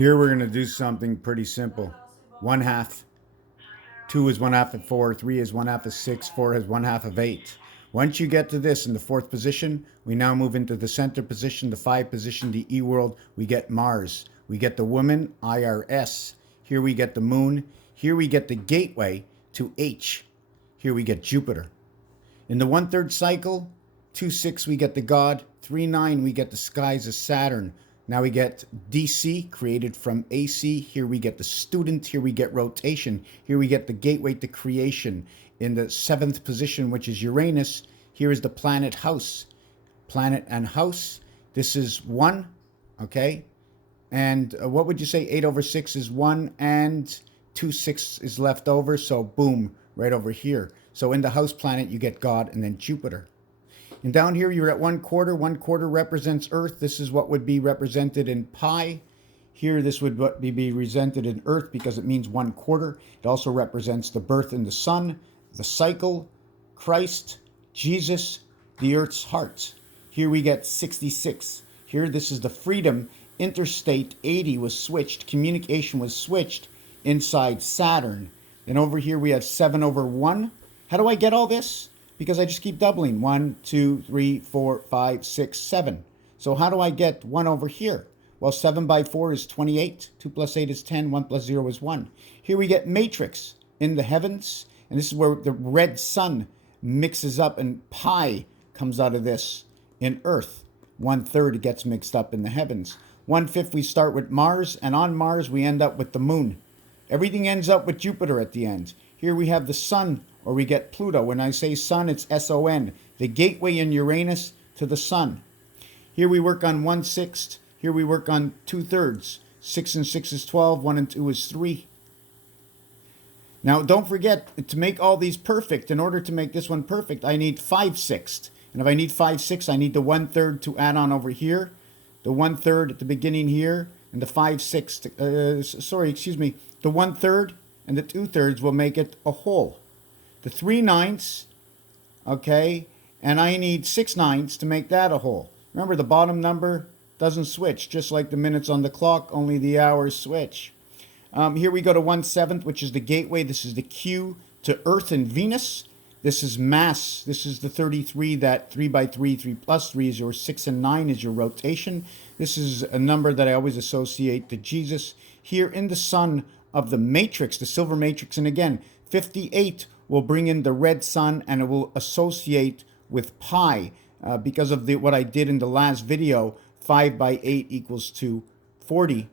Here we're going to do something pretty simple. 1/2. 2 is 1/2 of 4. 3 is 1/2 of 6. 4 is 1/2 of 8. Once you get to this in the fourth position, we now move into the center position, the 5 position, the E world. We get Mars. We get the woman, IRS. Here we get the moon. Here we get the gateway to H. Here we get Jupiter. In the 1/3 cycle, 2/6 we get the God. 3/9 we get the skies of Saturn. Now we get DC, created from AC. Here we get the student. Here we get rotation. Here we get the gateway to creation. In the 7th position, which is Uranus, here is the planet house. Planet and house. This is 1, okay? And what would you say? 8/6 is 1, and 2/6 is left over. So boom, right over here. So in the house planet, you get God and then Jupiter. And down here, you're at 1/4. 1/4 represents Earth. This is what would be represented in pi. Here, this would be represented in Earth because it means 1/4. It also represents the birth in the sun, the cycle, Christ, Jesus, the Earth's heart. Here we get 66. Here, this is the freedom. Interstate 80 was switched. Communication was switched inside Saturn. And over here, we have 7/1. How do I get all this? Because I just keep doubling. 1, 2, 3, 4, 5, 6, 7. So how do I get 1 over here? Well, 7/4 is 28. 2 plus 8 is 10. 1 plus 0 is 1. Here we get matrix in the heavens. And this is where the red sun mixes up and pi comes out of this in Earth. 1/3 gets mixed up in the heavens. 1/5 we start with Mars. And on Mars we end up with the moon. Everything ends up with Jupiter at the end. Here we have the sun, or we get Pluto. When I say sun, it's SON, the gateway in Uranus to the sun. Here we work on 1/6. Here we work on 2/3. 6 and 6 is 12. 1 and 2 is 3. Now, don't forget, to make all these perfect, in order to make this one perfect, I need 5/6. And if I need 5/6, I need the 1/3 to add on over here, the 1/3 at the beginning here, and the 5/6, the 1/3 and the 2/3 will make it a whole. The 3/9, okay, and I need 6/9 to make that a whole. Remember, the bottom number doesn't switch, just like the minutes on the clock, only the hours switch. Here we go to 1/7, which is the gateway. This is the Q to Earth and Venus. This is mass. This is the 33, that 3/3, 3 plus 3 is your 6 and 9 is your rotation. This is a number that I always associate to Jesus. Here in the sun of the matrix, the silver matrix, and again, 58 will bring in the red sun, and it will associate with pi because of what I did in the last video. 5/8 equals to 40.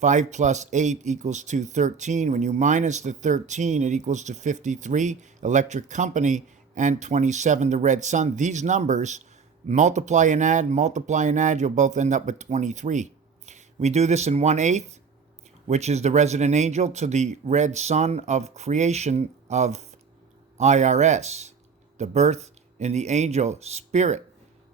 5 plus 8 equals to 13. When you minus the 13, it equals to 53, electric company, and 27, the red sun. These numbers, multiply and add, you'll both end up with 23. We do this in 1/8, which is the resident angel to the red sun of creation of IRS, the birth in the angel spirit.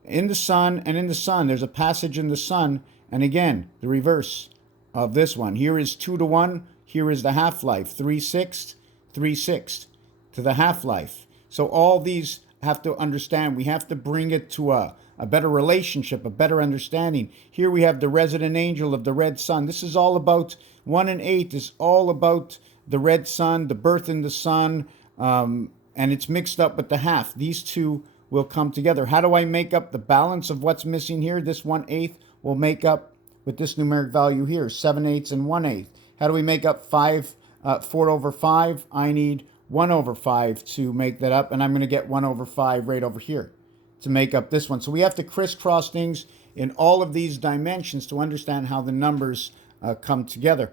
In the sun and in the sun, there's a passage in the sun, and again, the reverse of this one. Here is 2/1, here is the half-life, 3/6, 3/6 to the half-life. So all these have to understand, we have to bring it to a better relationship, a better understanding. Here we have the resident angel of the red sun. This is all about 1 and 8 is all about the red sun, the birth in the sun, and it's mixed up with the half. These two will come together. How do I make up the balance of what's missing here? This 1/8 will make up with this numeric value here, 7/8 and 1/8. How do we make up 4/5? I need 1/5 to make that up, and I'm going to get 1/5 right over here to make up this one. So we have to crisscross things in all of these dimensions to understand how the numbers come together.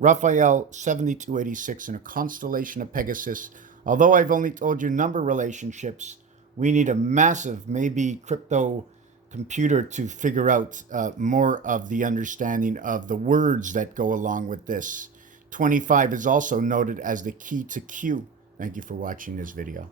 Raphael 7286 in a constellation of Pegasus. Although I've only told you number relationships, we need a massive, maybe crypto computer to figure out more of the understanding of the words that go along with this. 25 is also noted as the key to Q. Thank you for watching this video.